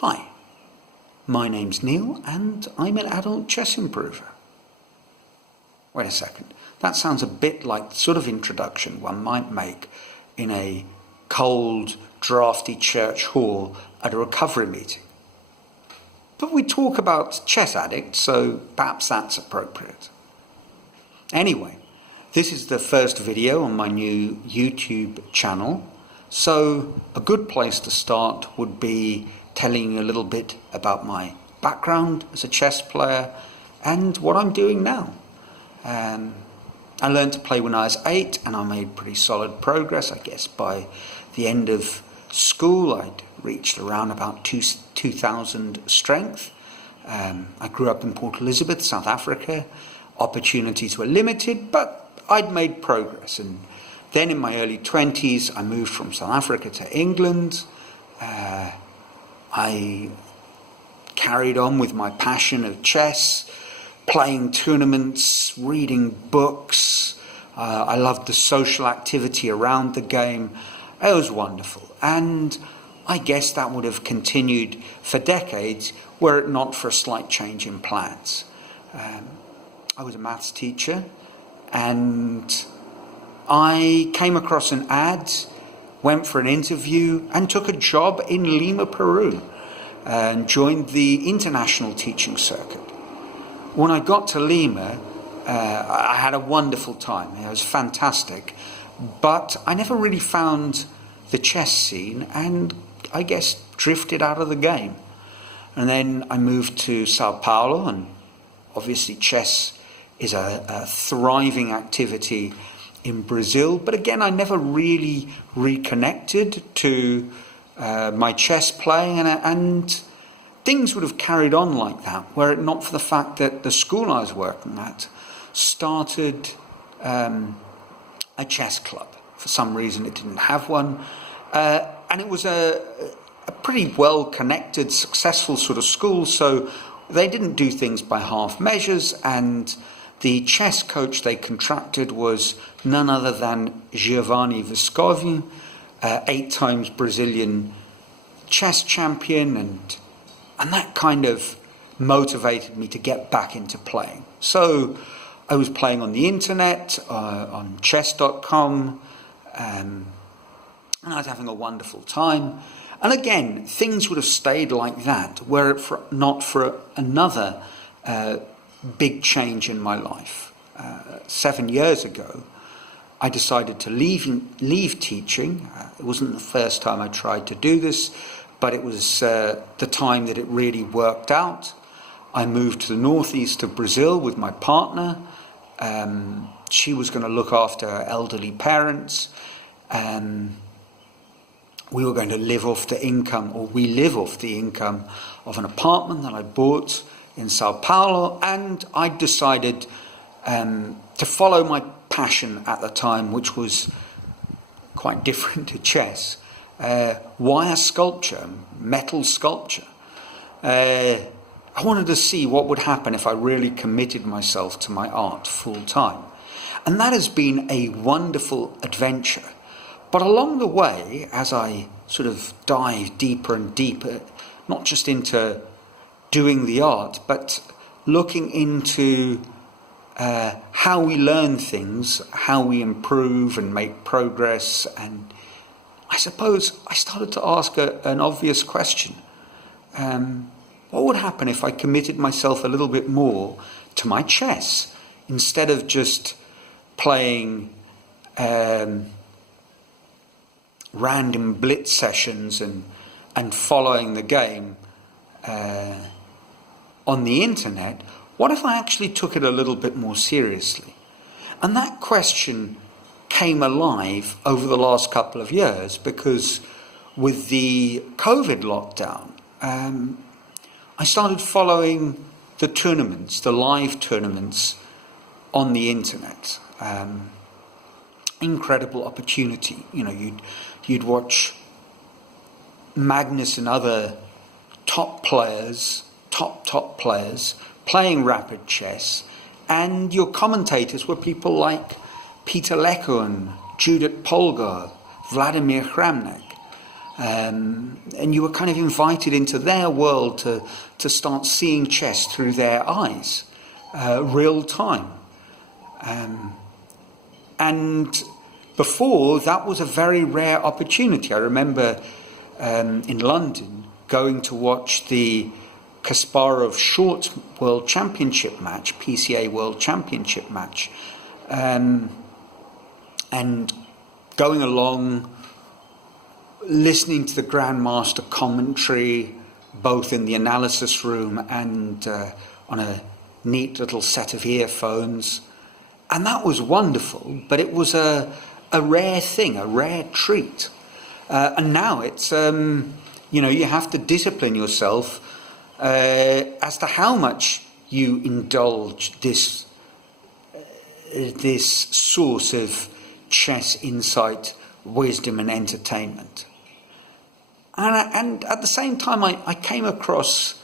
Hi, my name's Neil and I'm an adult chess improver. Wait a second, that sounds a bit like the sort of introduction one might make in a cold, drafty church hall at a recovery meeting. But we talk about chess addicts, so perhaps that's appropriate. Anyway, this is the first video on my new YouTube channel, so a good place to start would be telling you a little bit about my background as a chess player and what I'm doing now. I learned to play when I was 8 and I made pretty solid progress. I guess by the end of school I'd reached around about 2,000 strength. I grew up in Port Elizabeth, South Africa. Opportunities were limited, but I'd made progress. And then in my early 20s I moved from South Africa to England. I carried on with my passion of chess, playing tournaments, reading books. I loved the social activity around the game. It was wonderful. And I guess that would have continued for decades were it not for a slight change in plans. I was a maths teacher and I came across an ad, went for an interview and took a job in Lima, Peru, and joined the international teaching circuit. When I got to Lima, I had a wonderful time. It was fantastic, but I never really found the chess scene and I guess drifted out of the game. And then I moved to Sao Paulo, and obviously chess is a thriving activity in Brazil, but again I never really reconnected to my chess playing, and things would have carried on like that were it not for the fact that the school I was working at started a chess club. For some reason it didn't have one, and it was a pretty well connected, successful sort of school, so they didn't do things by half measures, and the chess coach they contracted was none other than Giovanni Vescovi, 8 times Brazilian chess champion, and that kind of motivated me to get back into playing. So I was playing on the internet, on chess.com, and I was having a wonderful time. And again, things would have stayed like that were it not for another big change in my life. 7 years ago, I decided to leave teaching. It wasn't the first time I tried to do this, but it was the time that it really worked out. I moved to the northeast of Brazil with my partner. She was going to look after her elderly parents. We were going to live off the income, or we live off the income of an apartment that I bought in Sao Paulo, and I decided to follow my passion at the time, which was quite different to chess. Wire sculpture, metal sculpture. I wanted to see what would happen if I really committed myself to my art full time. And that has been a wonderful adventure. But along the way, as I sort of dive deeper and deeper, not just into doing the art, but looking into how we learn things, how we improve and make progress, and I suppose I started to ask an obvious question. What would happen if I committed myself a little bit more to my chess instead of just playing random blitz sessions and following the game on the internet? What if I actually took it a little bit more seriously? And that question came alive over the last couple of years, because with the COVID lockdown, I started following the tournaments, the live tournaments on the internet. Incredible opportunity. You know, you'd watch Magnus and other top players playing rapid chess, and your commentators were people like Peter Lecco and Judith Polgar, Vladimir Kramnik. And you were kind of invited into their world to start seeing chess through their eyes, real time. And before, that was a very rare opportunity. I remember in London going to watch the Kasparov Short World Championship match, PCA World Championship match, and going along, listening to the Grandmaster commentary, both in the analysis room and on a neat little set of earphones. And that was wonderful, but it was a rare thing, a rare treat. And now it's, you have to discipline yourself as to how much you indulge this source of chess insight, wisdom and entertainment. And at the same time, I came across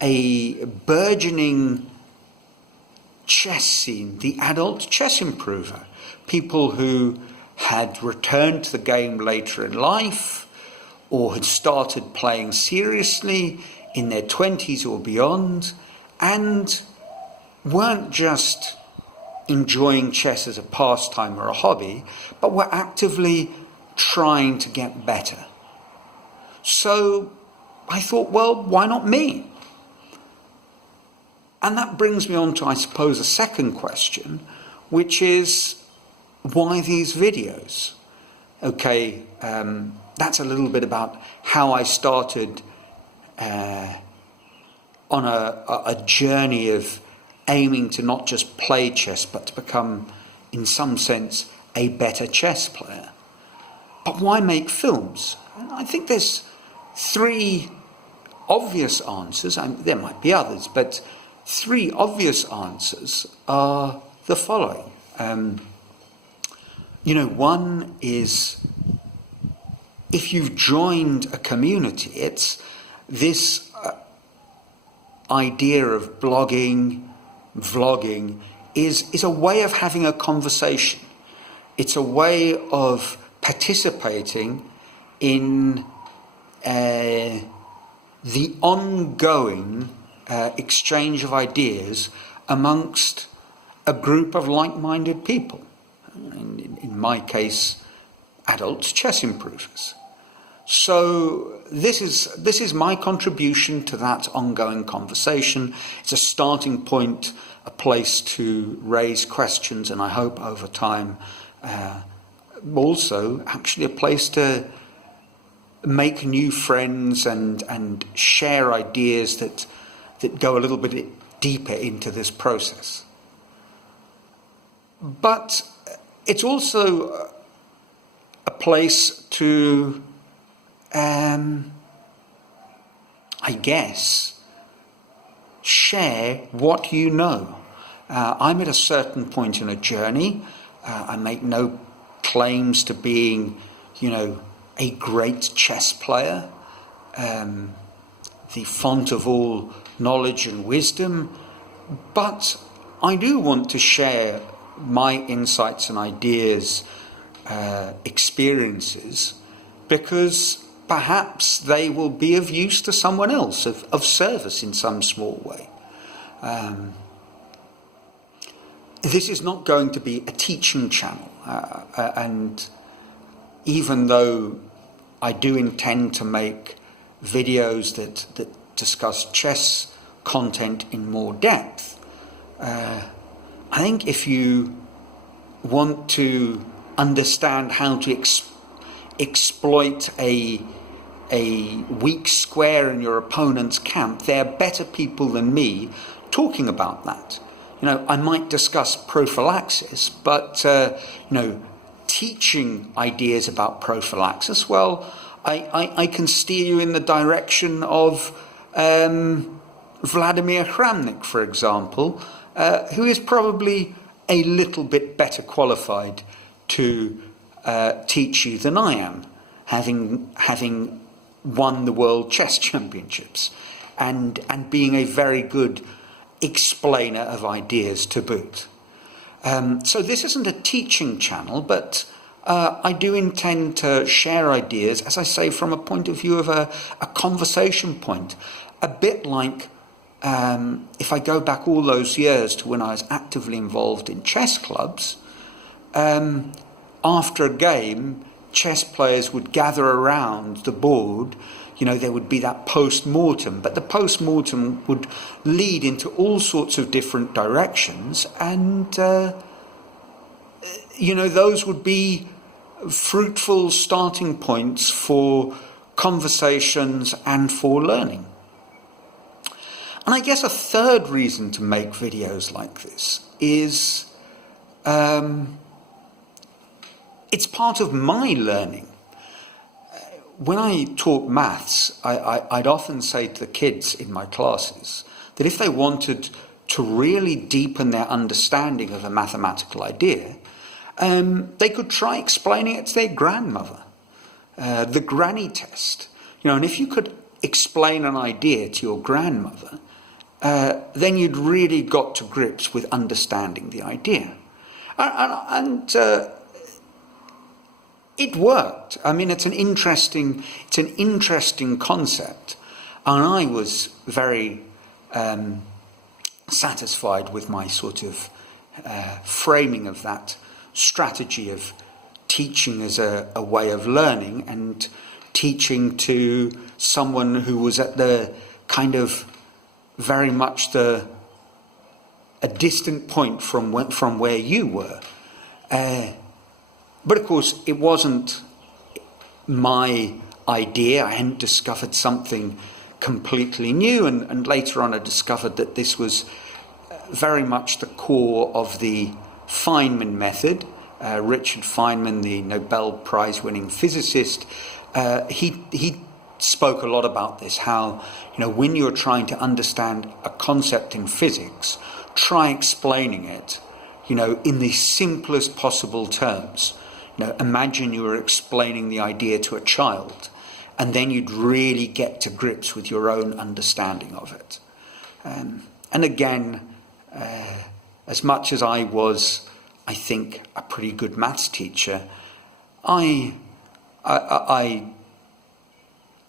a burgeoning chess scene, the adult chess improver, people who had returned to the game later in life or had started playing seriously in their 20s or beyond and weren't just enjoying chess as a pastime or a hobby, but were actively trying to get better. So I thought, well, why not me? And that brings me on to, I suppose, a second question, which is, why these videos? Okay, that's a little bit about how I started on a journey of aiming to not just play chess, but to become, in some sense, a better chess player. But why make films? I think there's three obvious answers. There might be others, but three obvious answers are the following. One is, if you've joined a community, it's this idea of blogging, vlogging is a way of having a conversation. It's a way of participating in the ongoing exchange of ideas amongst a group of like-minded people. In my case, adult chess improvers. So this is my contribution to that ongoing conversation. It's a starting point, a place to raise questions, and I hope over time also actually a place to make new friends and share ideas that go a little bit deeper into this process. But it's also a place to, I guess, share what you know. I'm at a certain point in a journey. I make no claims to being, a great chess player, the font of all knowledge and wisdom, but I do want to share my insights and ideas, experiences, because perhaps they will be of use to someone else, of service in some small way. This is not going to be a teaching channel, and even though I do intend to make videos that discuss chess content in more depth, I think if you want to understand how to exploit a weak square in your opponent's camp, there are better people than me talking about that. I might discuss prophylaxis, but teaching ideas about prophylaxis, well, I can steer you in the direction of Vladimir Kramnik, for example, who is probably a little bit better qualified to teach you than I am, having won the World Chess Championships and being a very good explainer of ideas to boot. So this isn't a teaching channel, but I do intend to share ideas, as I say, from a point of view of a conversation point. A bit like if I go back all those years to when I was actively involved in chess clubs, after a game, chess players would gather around the board. There would be that post-mortem, but the post-mortem would lead into all sorts of different directions, and those would be fruitful starting points for conversations and for learning. And I guess a third reason to make videos like this is it's part of my learning. When I taught maths, I'd often say to the kids in my classes that if they wanted to really deepen their understanding of a mathematical idea, they could try explaining it to their grandmother, the granny test. And if you could explain an idea to your grandmother, then you'd really got to grips with understanding the idea. And it worked. I mean, it's an interesting concept, and I was very satisfied with my sort of framing of that strategy of teaching as a way of learning, and teaching to someone who was at the kind of very much a distant point from where you were. But of course, it wasn't my idea. I hadn't discovered something completely new, and later on I discovered that this was very much the core of the Feynman method. Richard Feynman, the Nobel Prize-winning physicist, he spoke a lot about this, how when you're trying to understand a concept in physics, try explaining it in the simplest possible terms. Imagine you were explaining the idea to a child, and then you'd really get to grips with your own understanding of it. And again, as much as I was, I think, a pretty good maths teacher, I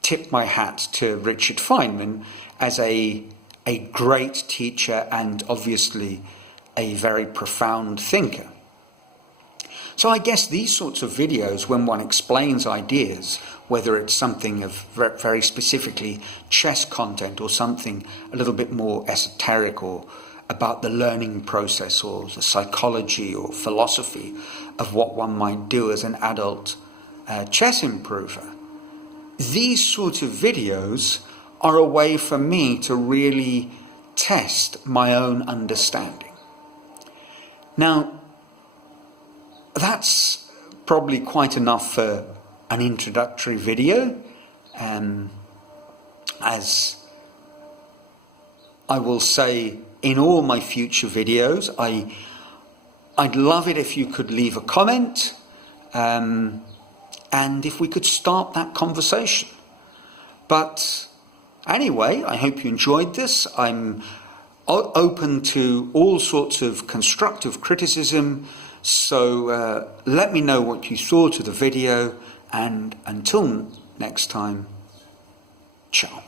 tip my hat to Richard Feynman as a great teacher and obviously a very profound thinker. So I guess these sorts of videos, when one explains ideas, whether it's something of very specifically chess content or something a little bit more esoteric or about the learning process or the psychology or philosophy of what one might do as an adult chess improver, these sorts of videos are a way for me to really test my own understanding. Now, that's probably quite enough for an introductory video. As I will say in all my future videos, I'd love it if you could leave a comment, and if we could start that conversation. But anyway, I hope you enjoyed this. I'm open to all sorts of constructive criticism, so let me know what you thought of the video, and until next time, ciao.